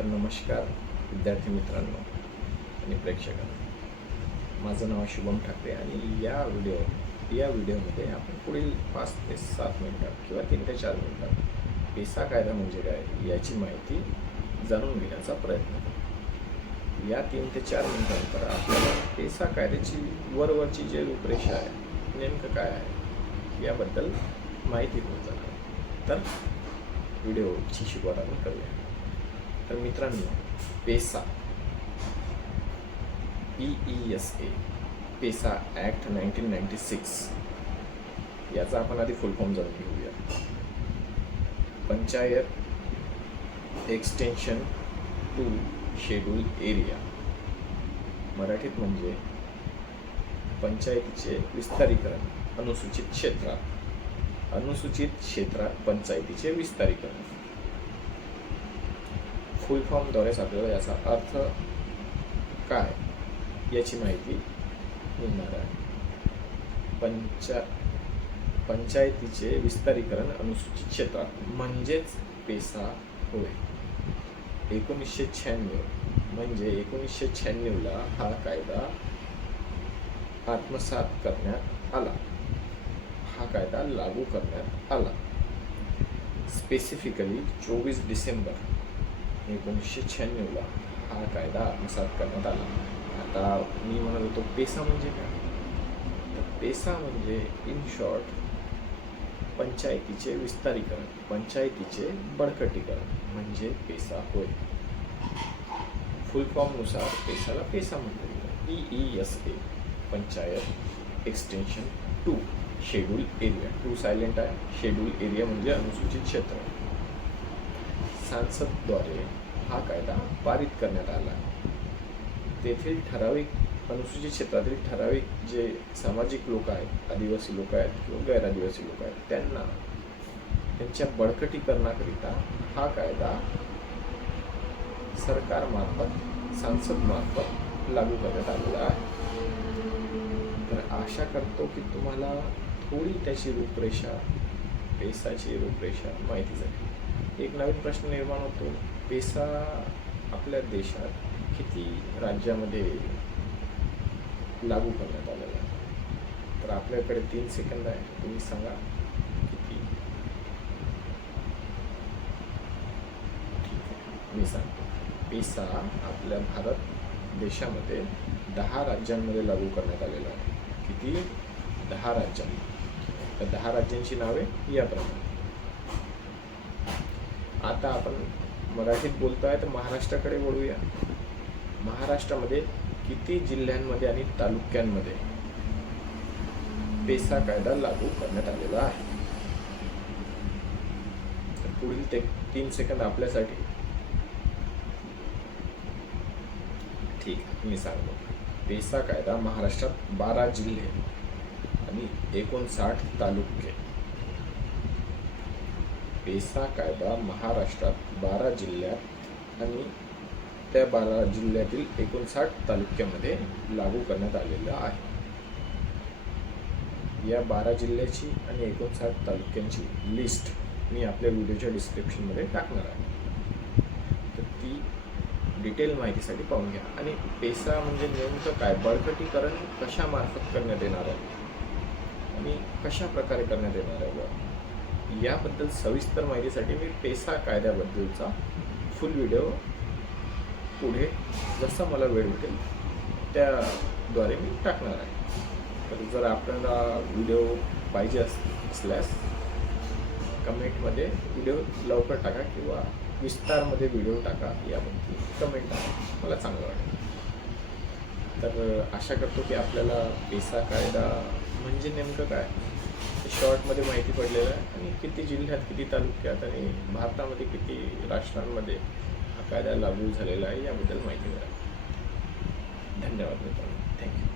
तर नमस्कार विद्यार्थी मित्रांनो आणि प्रेक्षकांनो. माझं नाव शुभम ठाकरे आणि या व्हिडिओ या व्हिडिओमध्ये आपण पुढील पाच ते सात मिनिटात किंवा तीन ते चार मिनिटात पेसा कायदा म्हणजे काय याची माहिती जाणून घेण्याचा प्रयत्न करू. या तीन ते चार मिनिटांनंतर आपल्याला पेसा कायद्याची वरवरची जे रूपरेषा आहे नेमकं काय आहे याबद्दल माहिती होऊन जाणार. तर व्हिडिओची सुरुवात आपण करूया. तर मित्रांनो PESA P E S A PESA act nineteen ninety six याचा आपण आधी फुल फॉर्म जाणून घेऊया. Panchayat extension to schedule area मराठीत म्हणजे पंचायतीचे विस्तारीकरण अनुसूचित क्षेत्रात. अनुसूचित क्षेत्रात पंचायतीचे विस्तारीकरण. फुल फॉर्मद्वारेच आपल्याला याचा अर्थ काय? याची माहिती मिळणार आहे. पंचा पंचायतीचे विस्तारीकरण अनुसूचित क्षेत्रात म्हणजेच पेसा होय. एकोणीसशे शहाण्णव म्हणजे एकोणीसशे शहाण्णवला हा कायदा आत्मसात करण्यात आला. हा कायदा लागू करण्यात आला. स्पेसिफिकली चोवीस डिसेंबर एकोणीसशे शहाण्णवला हा कायदा आत्मसात करण्यात आला. आता मी म्हणत होतो पेसा म्हणजे काय? तर पेसा म्हणजे इन शॉर्ट पंचायतीचे विस्तारीकरण पंचायतीचे बळकटीकरण. म्हणजे पेसा होय. फुल फॉर्मनुसार पेसाला पेसा म्हणतात. E E S A panchayat extension to schedule area to silent आहे. शेड्यूल एरिया म्हणजे अनुसूचित क्षेत्र. सांसदद्वारे हा कायदा पारित करण्यात आला. तेथील ठराविक अनुसूचित क्षेत्रातील ठराविक जे सामाजिक लोक आहेत आदिवासी लोक आहेत किंवा गैरआदिवासी लोक आहेत त्यांना त्यांच्या बळकटीकरणाकरिता हा कायदा सरकारमार्फत संसदमार्फत लागू करण्यात आलेला आहे. तर आशा करतो की तुम्हाला थोडी त्याची रूपरेषा पेसाची रूपरेषा माहिती झाली. एक नवीन प्रश्न निर्माण होतो. पेसा आपल्या देशात किती राज्यामध्ये लागू करण्यात आलेला आहे? तर आपल्याकडे तीन सेकंद आहे. तुम्ही सांगा किती? ठीक आहे. मी सांगतो. पेसा आपल्या भारत देशामध्ये दहा राज्यांमध्ये लागू करण्यात आलेला आहे. किती? दहा राज्यांमध्ये. तर दहा राज्यांची नावे याप्रमाणे. आता आपण मराठीत बोलतोय तर महाराष्ट्राकडे वळूया. महाराष्ट्रामध्ये किती जिल्ह्यांमध्ये आणि तालुक्यांमध्ये पेसा कायदा लागू करण्यात आलेला आहे? तर पुढील ते तीन सेकंद आपल्यासाठी. ठीक मी सांगतो. पेसा कायदा महाराष्ट्रात बारा जिल्हे आणि एकोणसाठ तालुके. पेसा कायदा महाराष्ट्रात बारा जिल्ह्यात आणि त्या बारा जिल्ह्यातील एकोणसाठ तालुक्यामध्ये लागू करण्यात आलेला आहे. या बारा जिल्ह्याची आणि एकोणसाठ तालुक्यांची लिस्ट मी आपल्या व्हिडिओच्या डिस्क्रिप्शनमध्ये टाकणार आहे. तर ती डिटेल माहितीसाठी पाहून घ्या. आणि पेसा म्हणजे नेमकं काय? बळकटीकरण कशामार्फत करण्यात येणार आहे? आणि कशा प्रकारे करण्यात येणार आहे? याबद्दल सविस्तर माहितीसाठी मी पेसा कायद्याबद्दलचा फुल व्हिडिओ पुढे जसा मला वेळ भेटेल त्याद्वारे मी टाकणार आहे. तर जर आपल्याला व्हिडिओ पाहिजे अस असल्यास कमेंटमध्ये व्हिडिओ लवकर टाका किंवा विस्तारमध्ये व्हिडिओ टाका याबद्दल कमेंट टाका मला चांगलं वाटेल. तर आशा करतो की आपल्याला पेसा कायदा म्हणजे नेमकं काय? शॉर्टमध्ये माहिती पडलेलं आहे. आणि किती जिल्ह्यात किती तालुक्यात आणि भारतामध्ये किती राष्ट्रांमध्ये हा कायदा लागू झालेला आहे याबद्दल माहिती मिळाली. धन्यवाद मित्रांनो. थँक्यू